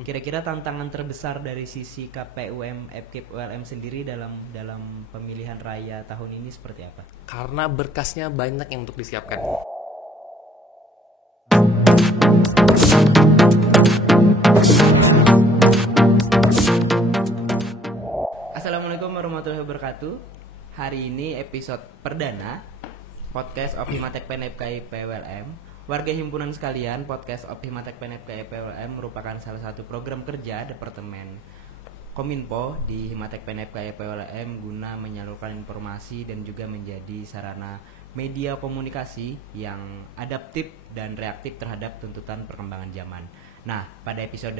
Kira-kira tantangan terbesar dari sisi KPUM FKIP ULM sendiri dalam pemilihan raya tahun ini seperti apa? Karena berkasnya banyak yang untuk disiapkan. Assalamualaikum warahmatullahi wabarakatuh. Hari ini episode perdana podcast of Himatek PNFKI PWLM. Warga himpunan sekalian, podcast of Himatek PNFKI PWLM merupakan salah satu program kerja Departemen Kominfo di Himatek PNFKI PWLM guna menyalurkan informasi dan juga menjadi sarana media komunikasi yang adaptif dan reaktif terhadap tuntutan perkembangan zaman. Nah, pada episode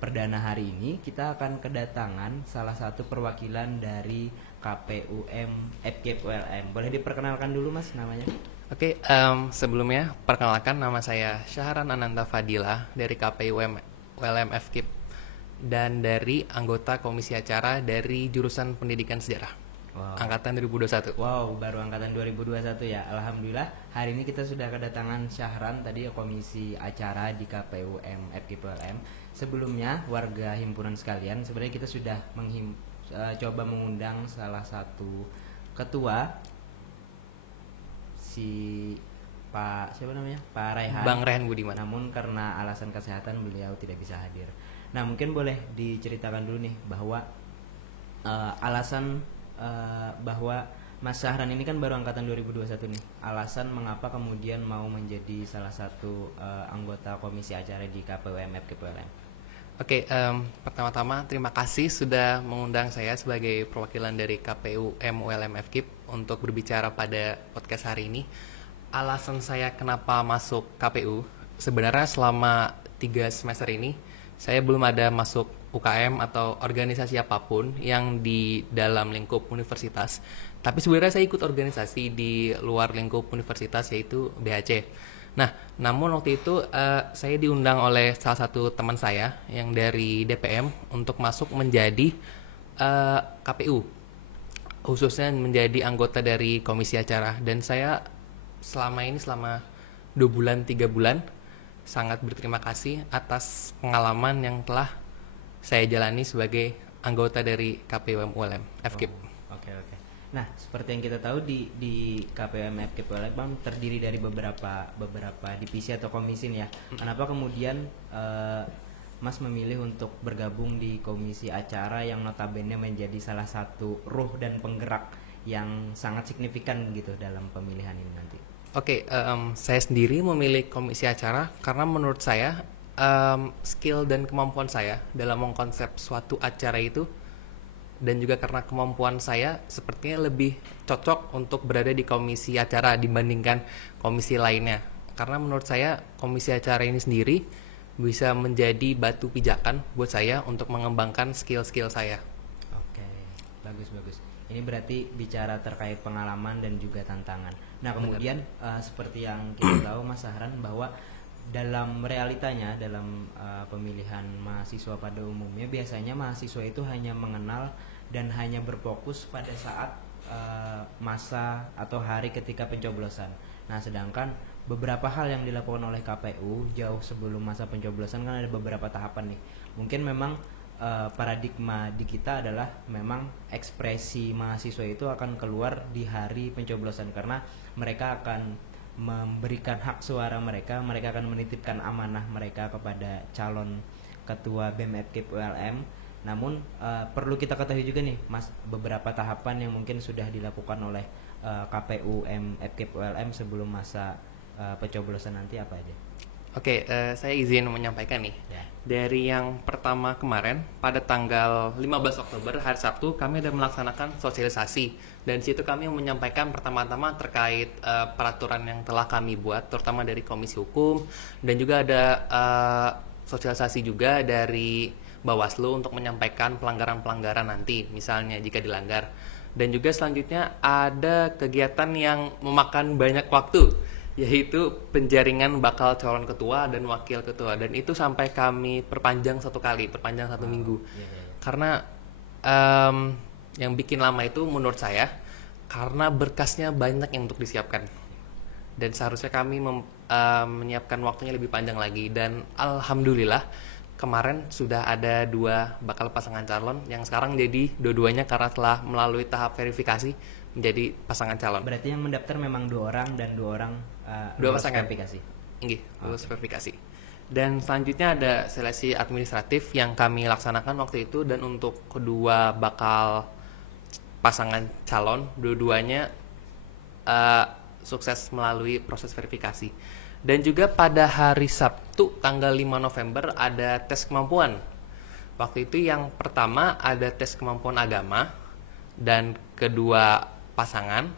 perdana hari ini kita akan kedatangan salah satu perwakilan dari KPUM FKIP ULM. Boleh diperkenalkan dulu Mas namanya? Oke, sebelumnya perkenalkan nama saya Syahran Ananda Fadila dari KPUM ULM FKIP dan dari anggota komisi acara dari jurusan Pendidikan Sejarah. Wow. Angkatan 2021. Wow, baru angkatan 2021 ya. Alhamdulillah, hari ini kita sudah kedatangan Syahran tadi komisi acara di KPUM FKIP ULM. Sebelumnya, warga himpunan sekalian, sebenarnya kita sudah coba mengundang salah satu ketua si Pak siapa namanya? Pak Raihan. Bang Rehan Budiman. Namun karena alasan kesehatan beliau tidak bisa hadir. Nah, mungkin boleh diceritakan dulu nih bahwa alasan bahwa Mas Syahran ini kan baru angkatan 2021 nih. Alasan mengapa kemudian mau menjadi salah satu anggota komisi acara di KPUM FKIP ULM. Oke, pertama-tama terima kasih sudah mengundang saya sebagai perwakilan dari KPUM ULM FKIP untuk berbicara pada podcast hari ini. Alasan saya kenapa masuk KPU, sebenarnya selama 3 semester ini saya belum ada masuk UKM atau organisasi apapun yang di dalam lingkup universitas. Tapi sebenarnya saya ikut organisasi di luar lingkup universitas yaitu BHC. Nah, namun waktu itu saya diundang oleh salah satu teman saya yang dari DPM untuk masuk menjadi KPU, khususnya menjadi anggota dari komisi acara. Dan saya selama 2 bulan 3 bulan sangat berterima kasih atas pengalaman yang telah saya jalani sebagai anggota dari KPUM ULM FKIP. Oke. Nah, seperti yang kita tahu di KPUM FKIP ULM terdiri dari beberapa divisi atau komisi nih ya. Kenapa kemudian Mas memilih untuk bergabung di komisi acara yang notabene menjadi salah satu ruh dan penggerak yang sangat signifikan gitu dalam pemilihan ini nanti? Oke, saya sendiri memilih komisi acara karena menurut saya skill dan kemampuan saya dalam mengkonsep suatu acara itu, dan juga karena kemampuan saya sepertinya lebih cocok untuk berada di komisi acara dibandingkan komisi lainnya. Karena menurut saya komisi acara ini sendiri bisa menjadi batu pijakan buat saya untuk mengembangkan skill-skill saya. Oke, bagus. Ini berarti bicara terkait pengalaman dan juga tantangan. Nah, kemudian seperti yang kita tahu Mas Syahran bahwa dalam realitanya dalam pemilihan mahasiswa pada umumnya biasanya mahasiswa itu hanya mengenal dan hanya berfokus pada saat masa atau hari ketika pencoblosan. Nah, sedangkan beberapa hal yang dilakukan oleh KPU jauh sebelum masa pencoblosan kan ada beberapa tahapan nih. Mungkin memang paradigma di kita adalah memang ekspresi mahasiswa itu akan keluar di hari pencoblosan karena mereka akan memberikan hak suara mereka akan menitipkan amanah mereka kepada calon ketua BEM FKIP ULM. Namun perlu kita ketahui juga nih Mas, beberapa tahapan yang mungkin sudah dilakukan oleh KPUM FKIP ULM sebelum masa pencoblosan nanti apa aja? Oke, saya izin menyampaikan nih. Ya. Dari yang pertama kemarin, pada tanggal 15 Oktober, hari Sabtu, kami ada melaksanakan sosialisasi. Dan di situ kami menyampaikan pertama-tama terkait peraturan yang telah kami buat, terutama dari Komisi Hukum. Dan juga ada sosialisasi juga dari Bawaslu untuk menyampaikan pelanggaran-pelanggaran nanti, misalnya jika dilanggar. Dan juga selanjutnya ada kegiatan yang memakan banyak waktu, yaitu penjaringan bakal calon ketua dan wakil ketua, dan itu sampai kami perpanjang 1 minggu. Karena yang bikin lama itu menurut saya karena berkasnya banyak yang untuk disiapkan, dan seharusnya kami menyiapkan waktunya lebih panjang lagi. Dan alhamdulillah kemarin sudah ada 2 bakal pasangan calon yang sekarang jadi dua-duanya karena telah melalui tahap verifikasi menjadi pasangan calon. Berarti yang mendaftar memang 2 orang dan 2 orang 2 lulus pasangan. verifikasi. Nggih, lulus verifikasi. Dan selanjutnya ada seleksi administratif yang kami laksanakan waktu itu, dan untuk kedua bakal pasangan calon dua-duanya sukses melalui proses verifikasi. Dan juga pada hari Sabtu tanggal 5 November ada tes kemampuan. Waktu itu yang pertama ada tes kemampuan agama, dan kedua pasangan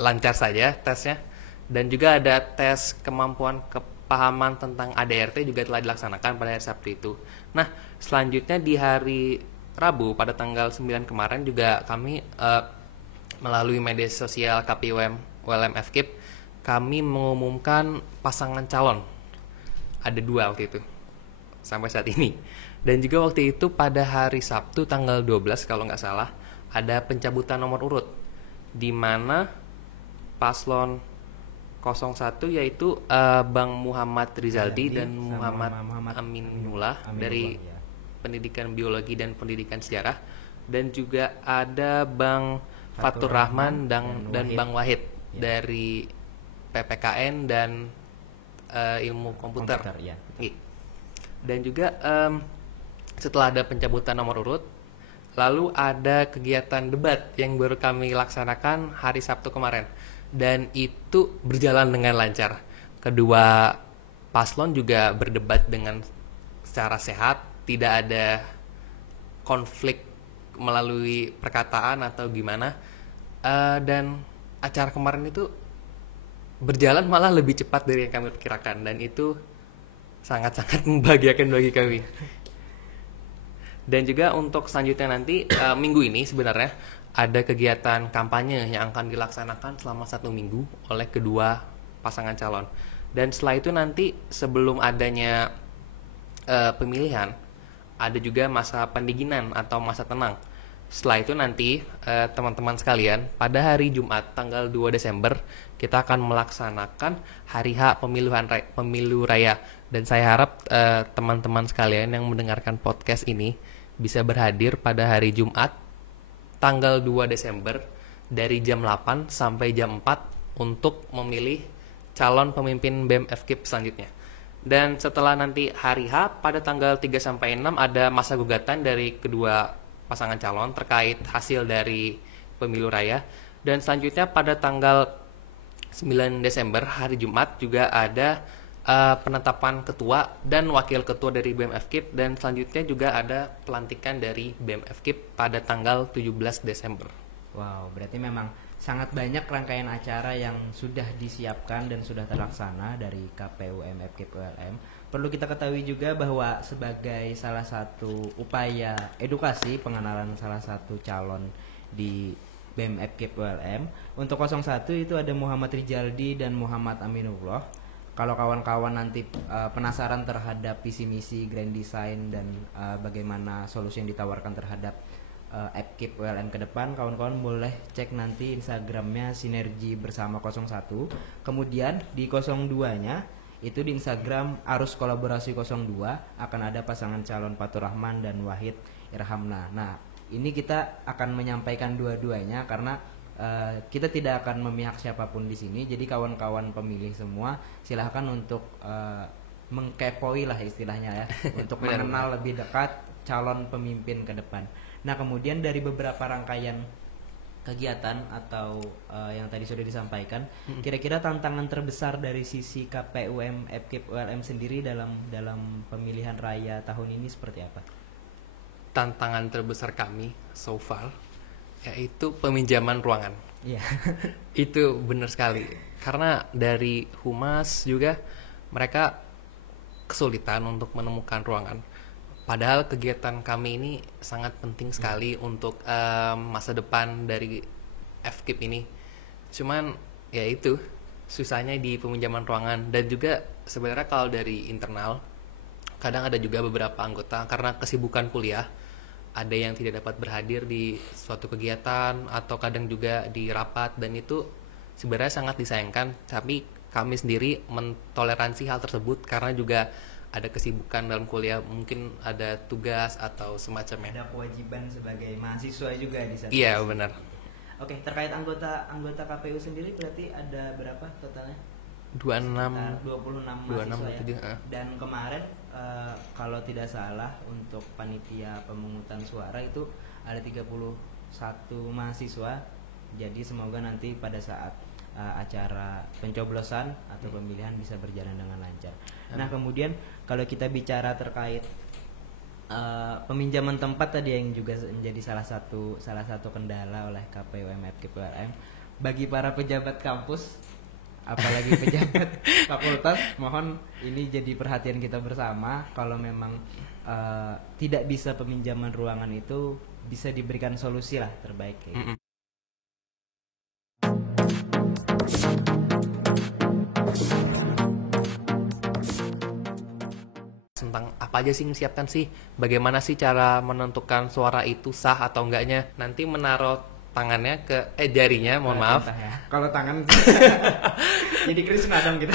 lancar saja tesnya. Dan juga ada tes kemampuan kepahaman tentang ADRT juga telah dilaksanakan pada hari Sabtu itu. Nah, selanjutnya di hari Rabu pada tanggal 9 kemarin juga kami melalui media sosial KPUM ULM FKIP kami mengumumkan pasangan calon. Ada 2 waktu itu sampai saat ini. Dan juga waktu itu pada hari Sabtu tanggal 12 kalau nggak salah ada pencabutan nomor urut, di mana paslon 01 yaitu Bang Muhammad Rizaldi dan Muhammad Aminullah dari pendidikan biologi dan pendidikan sejarah, dan juga ada Bang Fatur Rahman dan Bang Wahid dari PPKN dan ilmu komputer. Ya. Dan juga setelah ada pencabutan nomor urut, lalu ada kegiatan debat yang baru kami laksanakan hari Sabtu kemarin, dan itu berjalan dengan lancar. Kedua paslon juga berdebat dengan secara sehat, tidak ada konflik melalui perkataan atau gimana. Dan acara kemarin itu berjalan malah lebih cepat dari yang kami perkirakan, dan itu sangat-sangat membahagiakan bagi kami. Dan juga untuk selanjutnya nanti minggu ini sebenarnya ada kegiatan kampanye yang akan dilaksanakan selama 1 minggu oleh kedua pasangan calon. Dan setelah itu nanti sebelum adanya pemilihan ada juga masa pendinginan atau masa tenang. Setelah itu nanti teman-teman sekalian pada hari Jumat tanggal 2 Desember kita akan melaksanakan hari H pemilu raya, dan saya harap teman-teman sekalian yang mendengarkan podcast ini bisa berhadir pada hari Jumat tanggal 2 Desember dari jam 8 sampai jam 4 untuk memilih calon pemimpin BEM FKIP selanjutnya. Dan setelah nanti hari H pada tanggal 3 sampai 6 ada masa gugatan dari kedua pasangan calon terkait hasil dari pemilu raya. Dan selanjutnya pada tanggal 9 Desember hari Jumat juga ada penetapan ketua dan wakil ketua dari BEM FKIP, dan selanjutnya juga ada pelantikan dari BEM FKIP pada tanggal 17 Desember. Wow, berarti memang sangat banyak rangkaian acara yang sudah disiapkan dan sudah terlaksana dari KPUM FKIP ULM. Perlu kita ketahui juga bahwa sebagai salah satu upaya edukasi pengenalan salah satu calon di BEM FKIP ULM, untuk 01 itu ada Muhammad Rizaldi dan Muhammad Aminullah. Kalau kawan-kawan nanti penasaran terhadap visi misi, grand design, dan bagaimana solusi yang ditawarkan terhadap FKIP ULM ke depan, kawan-kawan boleh cek nanti Instagramnya Sinergi Bersama 01. Kemudian di 02-nya itu di Instagram Arus Kolaborasi 02 akan ada pasangan calon Fatur Rahman dan Wahid Irhamna. Nah, ini kita akan menyampaikan dua-duanya karena kita tidak akan memihak siapapun di sini. Jadi kawan-kawan pemilih semua silahkan untuk mengkepoi lah istilahnya ya, untuk mengenal lebih dekat calon pemimpin ke depan. Nah, kemudian dari beberapa rangkaian kegiatan atau yang tadi sudah disampaikan, kira-kira tantangan terbesar dari sisi KPUM FKIP ULM sendiri dalam pemilihan raya tahun ini seperti apa? Tantangan terbesar kami so far yaitu peminjaman ruangan. Iya. Itu benar sekali. Karena dari Humas juga mereka kesulitan untuk menemukan ruangan. Padahal kegiatan kami ini sangat penting sekali untuk masa depan dari FKIP ini. Cuman ya itu susahnya di peminjaman ruangan. Dan juga sebenarnya kalau dari internal kadang ada juga beberapa anggota karena kesibukan kuliah ada yang tidak dapat berhadir di suatu kegiatan atau kadang juga di rapat, dan itu sebenarnya sangat disayangkan. Tapi kami sendiri mentoleransi hal tersebut karena juga ada kesibukan dalam kuliah, mungkin ada tugas atau semacamnya. Ada kewajiban sebagai mahasiswa juga di sana. Iya, benar. Oke, terkait anggota KPU sendiri berarti ada berapa totalnya? 26 26 mahasiswa ya. 27, Dan kemarin kalau tidak salah untuk panitia pemungutan suara itu ada 31 mahasiswa. Jadi semoga nanti pada saat acara pencoblosan atau pemilihan bisa berjalan dengan lancar. Nah, kemudian kalau kita bicara terkait peminjaman tempat tadi yang juga menjadi salah satu kendala oleh KPU MFKIP ULM bagi para pejabat kampus, apalagi pejabat fakultas, mohon ini jadi perhatian kita bersama. Kalau memang tidak bisa peminjaman ruangan itu bisa diberikan solusi lah terbaik kayak gitu. Tentang apa aja sih yang disiapkan sih, bagaimana sih cara menentukan suara itu sah atau enggaknya, nanti menaruh tangannya ke jarinya, mohon maaf Ya. Kalau tangan jadi Krishna dong kita.